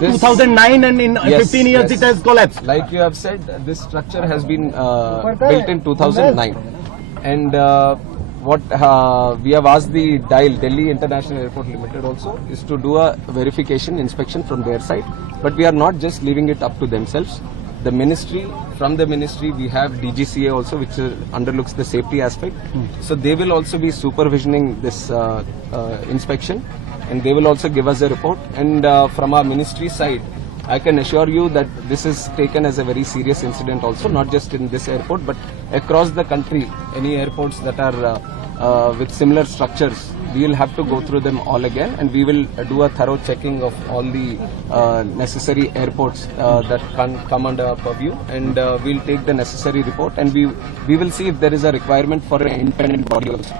2009 and in 15 years it has collapsed. Like you have said, this structure has been built in 2009, and what we have asked the DIAL, Delhi International Airport Limited, also is to do a verification inspection from their side. But we are not just leaving it up to themselves. The ministry, from the ministry, we have DGCA also, which underlooks the safety aspect. So they will also be supervisioning this inspection, and they will also give us a report. And from our ministry side, I can assure you that this is taken as a very serious incident also, not just in this airport, but across the country. Any airports that are with similar structures, we will have to go through them all again, and we will do a thorough checking of all the necessary airports that can come under our purview, and we'll take the necessary report, and we will see if there is a requirement for an independent body also.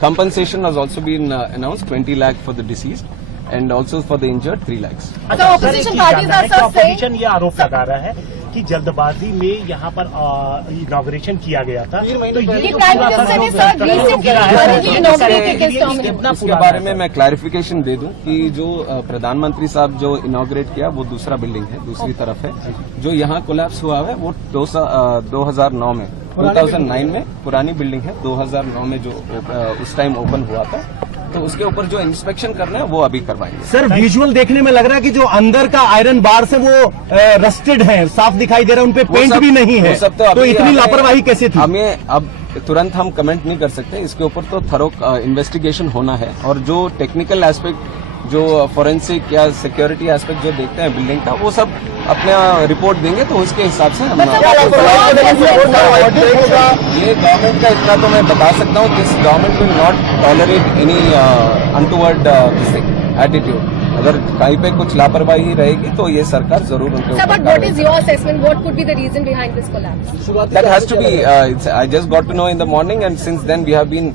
Compensation has also been announced, 20 lakh for the deceased, and also for the injured 3 lakhs. Opposition ये आरोप लगा रहा है कि जल्दबाजी में यहाँ पर इनॉग्रेशन किया गया था, तो इसके बारे में मैं क्लैरिफिकेशन दे दूं कि जो प्रधानमंत्री साहब जो इनॉग्रेट किया वो दूसरा बिल्डिंग है, दूसरी तरफ है। जो यहाँ कोलैप्स हुआ है वो 2009 में 2009 में पुरानी बिल्डिंग है, 2009 में जो उस टाइम ओपन हुआ था, तो उसके ऊपर जो इंस्पेक्शन करना है वो अभी करवाएंगे। सर, विजुअल देखने में लग रहा है कि जो अंदर का आयरन बार से वो रस्टेड है, साफ दिखाई दे रहा है, उनपे पेंट भी नहीं है, तो इतनी लापरवाही कैसे थी? हमें अब तुरंत हम कमेंट नहीं कर सकते, इसके ऊपर तो थरो इन्वेस्टिगेशन होना है, और जो टेक्निकल एस्पेक्ट, जो फॉरेंसिक या सिक्योरिटी एस्पेक्ट जो देखते हैं बिल्डिंग का, वो सब अपना रिपोर्ट देंगे, तो उसके हिसाब से हम ये गवर्नमेंट का इतना तो मैं बता सकता हूँ कि government will not tolerate any untoward attitude. अगर कहीं पे कुछ लापरवाही रहेगी तो ये सरकार जरूर उनके ऊपर। But what is your assessment? What could be the reason behind this collapse? That has to be. I just got to know in the morning, and since then we have been.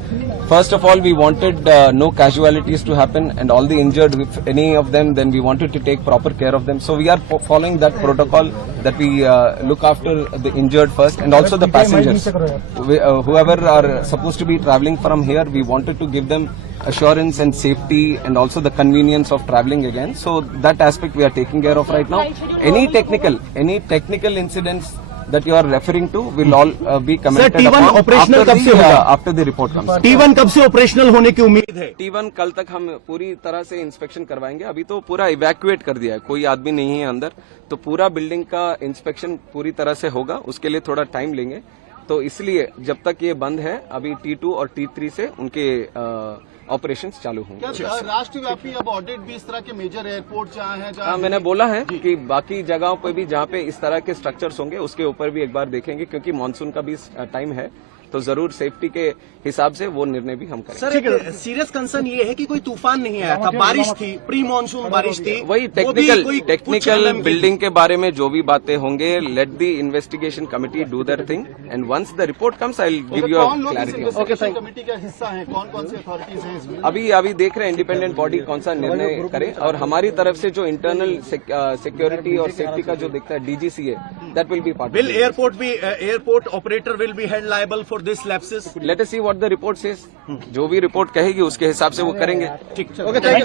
First of all, we wanted no casualties to happen, and all the injured, if any of them, then we wanted to take proper care of them. So we are following that protocol, that we look after the injured first, and also the passengers. Whoever are supposed to be traveling from here, we wanted to give them assurance and safety, and also the convenience of traveling again. So that aspect we are taking care of right now. Any technical incidents that you are referring to will all be commented upon after the report comes. T1 कब से operational होने की उम्मीद है? T1 कल तक हम पूरी तरह से इंस्पेक्शन करवाएंगे। अभी तो पूरा इवैक्यूएट कर दिया है, कोई आदमी नहीं है अंदर, तो पूरा बिल्डिंग का इंस्पेक्शन पूरी तरह से होगा, उसके लिए थोड़ा टाइम लेंगे। तो इसलिए जब तक ये बंद है, अभी T2 और T3 से उनके ऑपरेशंस चालू होंगे। राष्ट्रव्यापी अब ऑडिट भी इस तरह के मेजर एयरपोर्ट जहाँ हैं, जहाँ मैंने बोला है कि बाकी जगहों पर भी जहाँ पे इस तरह के स्ट्रक्चर्स होंगे, उसके ऊपर भी एक बार देखेंगे, क्योंकि मानसून का भी टाइम है, तो जरूर सेफ्टी के हिसाब से वो निर्णय भी हम करेंगे। सर, एक सीरियस कंसर्न ये है कि कोई तूफान नहीं आया था, बारिश थी, प्री मानसून बारिश थी। वही टेक्निकल बिल्डिंग के बारे में जो भी बातें होंगे, let the investigation committee do their thing, and once the report comes I will give you a clarity. Committee का हिस्सा है, कौन सी अथॉरिटीज हैं इसमें? अभी देख रहे हैं इंडिपेंडेंट बॉडी कौन सा निर्णय करे, और हमारी तरफ से जो इंटरनल सिक्योरिटी और सेफ्टी का जो देखता है DGCA, that will be part. Will airport operator will be held liable for this lapses? Let us see what the report says. जो भी रिपोर्ट कहेगी उसके हिसाब से वो करेंगे। ठीक,